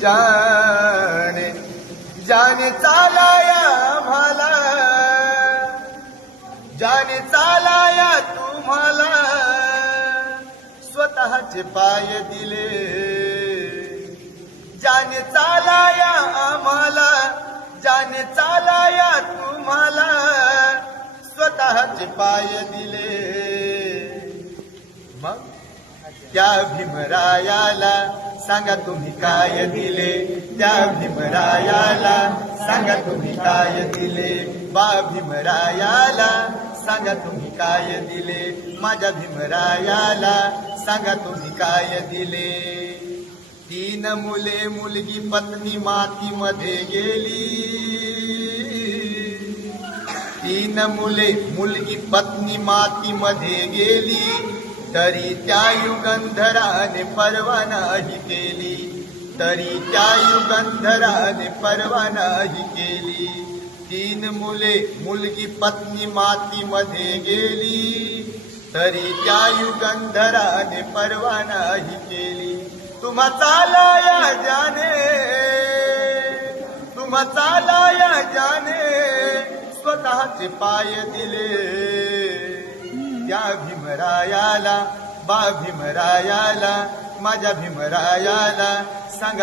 जाने जाने चालाया आम्हाला, जाने चालाया तुम्हाला, स्वतःचे पाय दिले. जाने चालाया आम्हाला, जाने चालाया तुम्हाला, स्वतःचे पाय दिले. मग त्या भीमरायाला सांगा तुम्ही काय दिले, त्या भीमरायाला सांगा तुम्ही काय दिले. बा भीमरायाला सांगा तुम्ही काय दिले, माझ्या भीमरायाला सांगा तुम्ही काय दिले. 3 मुले मुलगी पत्नी मातीमध्ये गेली, 3 मुले मुलगी पत्नी मातीमध्ये गेली, तरी त्या युगंधराने परवा नाही केली, तरी त्या युगंधराने परवा नाही केली. 3 मुले मुलगी पत्नी मातीमध्ये गेली, तरी त्या युगंधराने परवा नाही केली. तुम्हा चालाया जाने, तुम्हा चालाया जाने, स्वतःचे पाय दिले. त्या भीमरायाला, बा भीमरायाला, माझ्या भीमरायाला सांगा